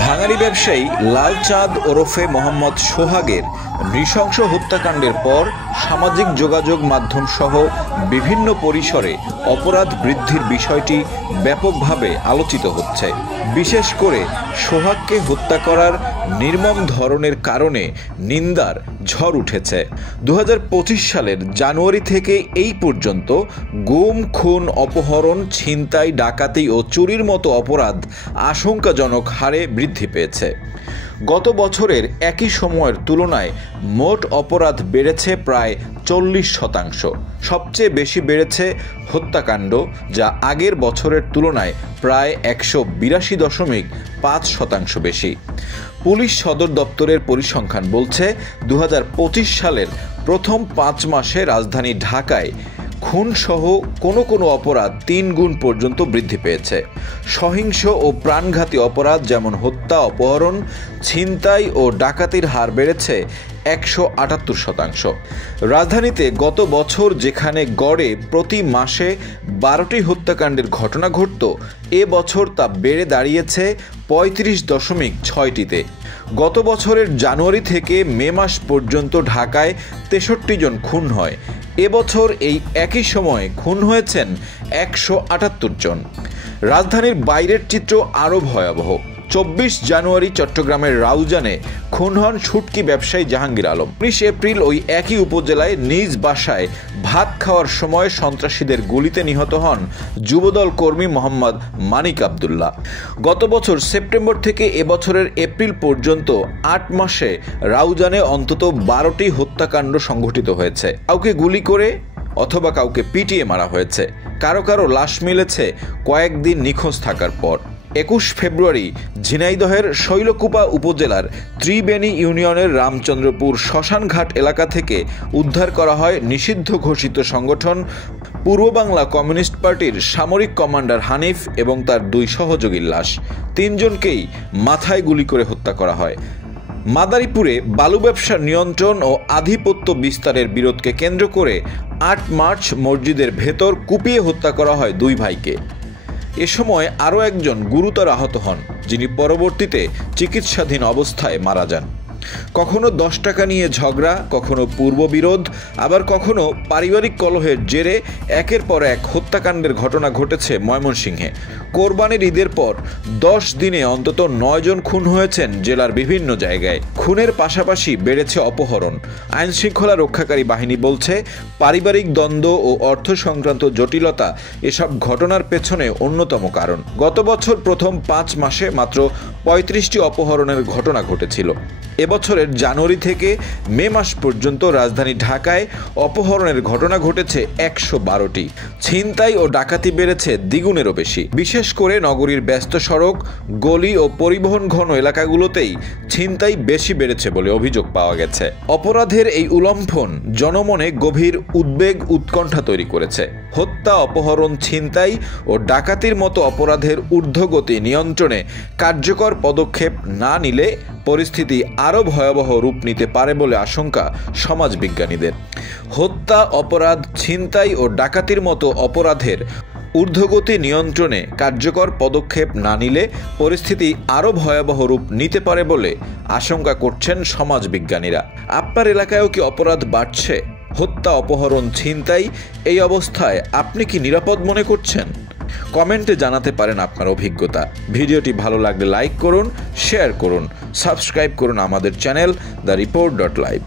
ভাঙাড়ি ব্যবসায়ী লাল চাঁদ ওরফে মোহাম্মদ সোহাগের নৃশংস হত্যাকাণ্ডের পর সামাজিক যোগাযোগ মাধ্যম সহ বিভিন্ন পরিসরে অপরাধ বৃদ্ধির বিষয়টি ব্যাপকভাবে আলোচিত হচ্ছে। বিশেষ করে সোহাগকে হত্যা করার নির্মম ধরনের কারণে নিন্দার ঝড় উঠেছে। 2025 সালের জানুয়ারি থেকে এই পর্যন্ত গুম, খুন, অপহরণ, ছিনতাই, ডাকাতি ও চুরির মতো অপরাধ আশঙ্কাজনক হারে বৃদ্ধি পেয়েছে। গত বছরের একই সময়ের তুলনায় মোট অপরাধ বেড়েছে প্রায় 40%। সবচেয়ে বেশি বেড়েছে হত্যাকাণ্ড, যা আগের বছরের তুলনায় প্রায় 182.5% বেশি। পুলিশ সদর দপ্তরের পরিসংখ্যান বলছে 2025 সালের প্রথম 5 মাসে রাজধানী ঢাকায় খুনসহ কোনো অপরাধ 3 গুণ পর্যন্ত বৃদ্ধি পেয়েছে। সহিংস ও প্রাণঘাতী অপরাধ যেমন হত্যা, অপহরণ, ছিনতাই ও ডাকাতির হার বেড়েছে 178%। রাজধানীতে গত বছর যেখানে গড়ে প্রতি মাসে 12টি হত্যাকাণ্ডের ঘটনা ঘটত, এ বছর তা বেড়ে দাঁড়িয়েছে 35.6টিতে। গত বছরের জানুয়ারি থেকে মে মাস পর্যন্ত ঢাকায় 63 জন খুন হয়। এবছর এই একই সময়ে খুন হয়েছেন 178 জন। রাজধানীর বাইরের চিত্র আরও ভয়াবহ। 24 জানুয়ারি চট্টগ্রামের রাউজানে খুন হন শুটকি ব্যবসায়ী জাহাঙ্গীর আলম। 19 এপ্রিল ওই একই উপজেলায় নিজ বাসায় ভাত খাওয়ার সময় সন্ত্রাসীদের গুলিতে নিহত হন যুবদল কর্মী মোহাম্মদ মানিক আবদুল্লাহ। গত বছর সেপ্টেম্বর থেকে এবছরের এপ্রিল পর্যন্ত 8 মাসে রাউজানে অন্তত 12টি হত্যাকাণ্ড সংঘটিত হয়েছে। কাউকে গুলি করে অথবা কাউকে পিটিয়ে মারা হয়েছে। কারো লাশ মিলেছে কয়েকদিন নিখোঁজ থাকার পর। 21 ফেব্রুয়ারি ঝিনাইদহের শৈলকুপা উপজেলার ত্রিবেণী ইউনিয়নের রামচন্দ্রপুর শ্মশানঘাট এলাকা থেকে উদ্ধার করা হয় নিষিদ্ধ ঘোষিত সংগঠন পূর্ব বাংলা কমিউনিস্ট পার্টির সামরিক কমান্ডার হানিফ এবং তার 2 সহযোগীর লাশ। 3 জনকেই মাথায় গুলি করে হত্যা করা হয়। মাদারীপুরে বালু ব্যবসার নিয়ন্ত্রণ ও আধিপত্য বিস্তারের বিরোধকে কেন্দ্র করে 8 মার্চ মসজিদের ভেতর কুপিয়ে হত্যা করা হয় 2 ভাইকে। এ সময় আরও একজন গুরুতর আহত হন, যিনি পরবর্তীতে চিকিৎসাধীন অবস্থায় মারা যান। কখনো 10 টাকা নিয়ে ঝগড়া, কখনো পূর্ববিরোধ, আবার কখনো পারিবারিক কলহের জেরে একের পর এক হত্যাকাণ্ডের ঘটনা ঘটেছে ময়মনসিংহে। কোরবানির ঈদের পর 10 দিনে অন্তত 9 জন খুন হয়েছেন জেলার বিভিন্ন জায়গায়। খুনের পাশাপাশি বেড়েছে অপহরণ। আইনশৃঙ্খলা রক্ষাকারী বাহিনী বলছে পারিবারিক দ্বন্দ্ব ও অর্থ সংক্রান্ত জটিলতা এসব ঘটনার পেছনে অন্যতম কারণ। গত বছর প্রথম 5 মাসে মাত্র 35টি অপহরণের ঘটনা ঘটেছিল। এবছরের জানুয়ারি থেকে মে মাস পর্যন্ত রাজধানী ঢাকায় অপহরণের ঘটনা ঘটেছে 112টি। ছিনতাই ও ডাকাতি বেড়েছে দ্বিগুণেরও বেশি। বিশেষ করে নগরীর ব্যস্ত সড়ক, গলি ও পরিবহন ঘন এলাকাগুলোতেই ছিনতাই বেশি বেড়েছে বলে অভিযোগ পাওয়া গেছে। অপরাধের এই উল্লম্ফন জনমনে গভীর উদ্বেগ, উৎকণ্ঠা তৈরি করেছে। হত্যা, অপহরণ, ছিনতাই ও ডাকাতির মতো অপরাধের ঊর্ধ্বগতি নিয়ন্ত্রণে কার্যকর পদক্ষেপ না নিলে পরিস্থিতি আরও ভয়াবহ রূপ নিতে পারে বলে আশঙ্কা সমাজবিজ্ঞানীদের। হত্যা, অপরাধ, ছিনতাই ও ডাকাতির মতো অপরাধের ঊর্ধ্বগতি নিয়ন্ত্রণে কার্যকর পদক্ষেপ না নিলে পরিস্থিতি আরও ভয়াবহ রূপ নিতে পারে বলে আশঙ্কা করছেন সমাজবিজ্ঞানীরা। আপনার এলাকায়ও কি অপরাধ বাড়ছে? হত্যা, অপহরণ, ছিনতাই, এই অবস্থায় আপনি কি নিরাপদ মনে করছেন? কমেন্টে জানাতে পারেন আপনার অভিজ্ঞতা। ভিডিওটি ভালো লাগলে লাইক করুন, শেয়ার করুন, সাবস্ক্রাইব করুন আমাদের চ্যানেল দ্য রিপোর্ট.লাইভ।